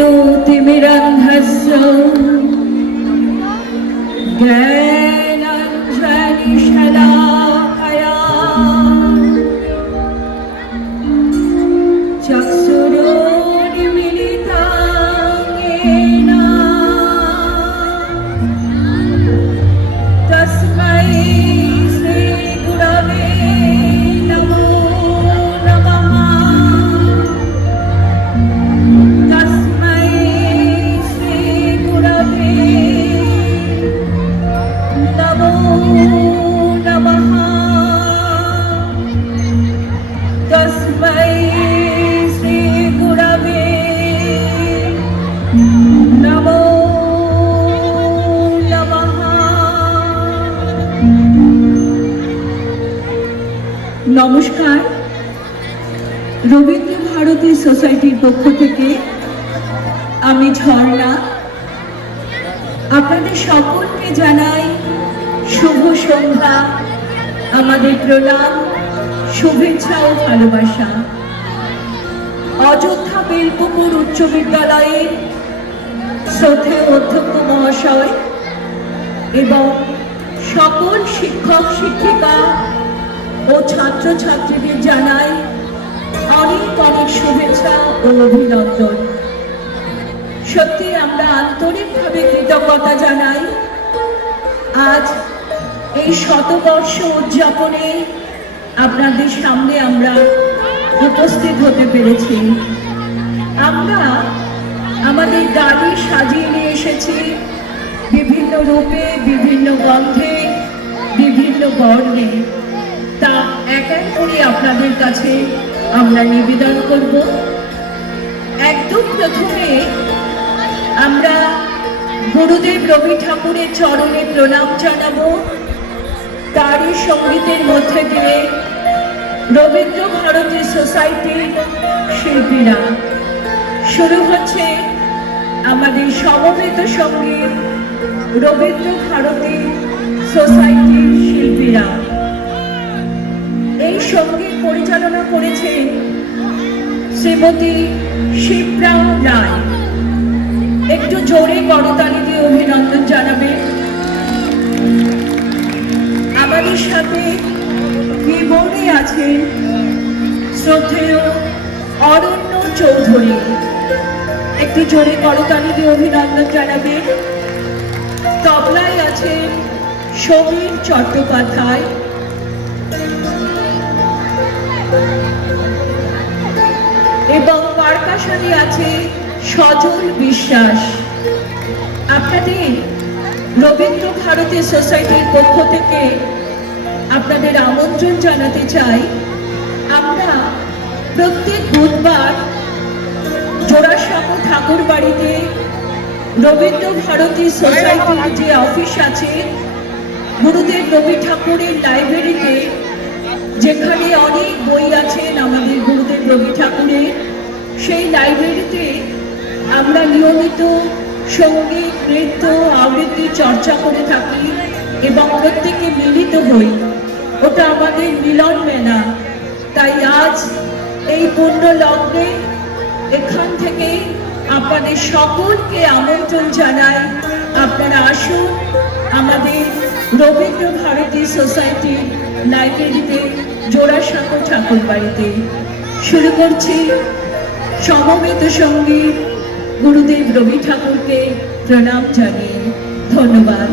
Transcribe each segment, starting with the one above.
ज्ञानतिमिरन्धस्य ज्ञानाञ्जनशलाकया चक्षुरुन्मीलितं येन तस्मै श्रीगुरवे नमो नमः। নমস্কার। রবীন্দ্র ভারতী সোসাইটির পক্ষ থেকে আমি ঝর্ণা আপনাদের সকলকে জানাই শুভ সন্ধ্যা, আমাদের প্রণাম, শুভেচ্ছা ও ভালোবাসা। অযোধ্যা বেলপুকুর উচ্চ বিদ্যালয়ের শ্রদ্ধেয় অধ্যক্ষ মহাশয় এবং সকল শিক্ষক শিক্ষিকা ও ছাত্রছাত্রীদের জানাই অনেক অনেক শুভেচ্ছা ও অভিনন্দন। সত্যি আমরা আন্তরিকভাবে কৃতজ্ঞতা জানাই আজ এই শতবর্ষ উদযাপনে আপনাদের সামনে আমরা উপস্থিত হতে পেরেছি। আমরা আমাদের গাড়ি সাজিয়ে নিয়ে এসেছি বিভিন্ন রূপে, বিভিন্ন গন্ধে, বিভিন্ন বর্ণে। তা এক এক করে আপনাদের কাছে আমরা নিবেদন করব। একদম প্রথমে আমরা গুরুদেব রবি ঠাকুরের চরণে প্রণাম জানাবো। তারই সঙ্গীতের মধ্যে দিয়ে রবীন্দ্র ভারতী সোসাইটির শিল্পীরা শুরু হচ্ছে আমাদের সমবেত সঙ্গীত রবীন্দ্র ভারতী সোসাইটির শিল্পীরা। এই সঙ্গীত পরিচালনা করেছেন শ্রীমতী শিপ্রা রায়। একটু জোরে করতালি দিয়ে অভিনন্দন জানাবে। আমাদের সাথে কিবোর্ডে আছেন শ্রদ্ধেয় অরণ্য চৌধুরী। একটু জোরে করতালি দিয়ে অভিনন্দন জানাবে। তবলায় আছেন সমীর চট্টোপাধ্যায়। এবং পারকাশনে আছে সজল বিশ্বাস। আপনাদের রবীন্দ্র ভারতী সোসাইটির পক্ষ থেকে আপনাদের আমন্ত্রণ জানাতে চাই। আমরা প্রত্যেক বুধবার জোড়াসাঁকো ঠাকুর বাড়িতে রবীন্দ্র ভারতী সোসাইটির যে অফিস আছে, গুরুদেব রবি ঠাকুরের লাইব্রেরিতে, যেখানে অনেক বই আছেন আমাদের গুরুদেব রবি ঠাকুরের, সেই লাইব্রেরিতে আমরা নিয়মিত সঙ্গীত, নৃত্য, আবৃত্তি চর্চা করে থাকি এবং প্রত্যেকে মিলিত হই। ওটা আমাদের মিলন মেলা। তাই আজ এই পূর্ণ লগ্নে এখান থেকে আপনাদের সকলকে আমন্ত্রণ জানাই। আপনারা আসুন আমাদের রবীন্দ্র ভারতী সোসাইটির লাইব্রেরিতে জোড়াসাঁকো ঠাকুর বাড়িতে। শুরু করছি সমবেত সঙ্গীত গুরুদেব রবি ঠাকুরকে প্রণাম জানিয়ে। ধন্যবাদ।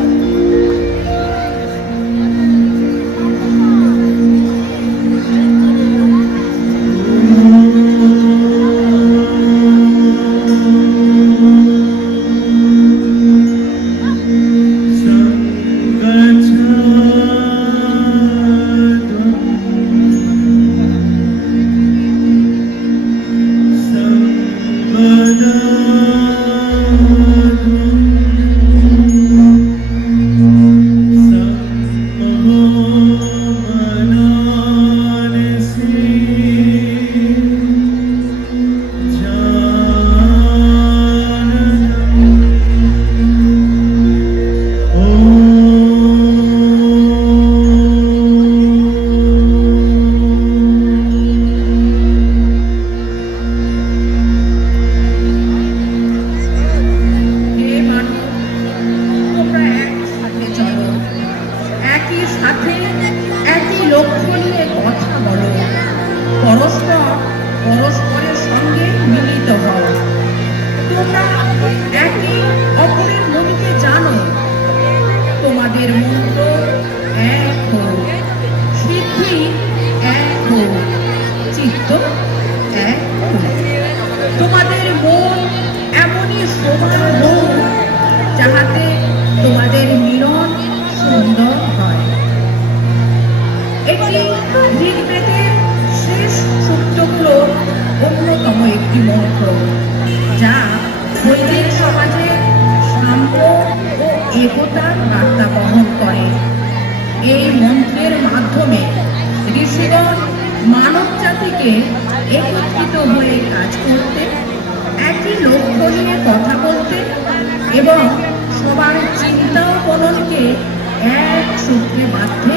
একতার বার্তা বহন করে। এই মন্ত্রের মাধ্যমে ঋষিগণ মানব জাতিকে একত্রিত হয়ে কাজ করতে, একই লক্ষ্য নিয়ে কথা বলতে এবং সবার চিন্তা ও মননকে এক সূত্রে বাঁধতে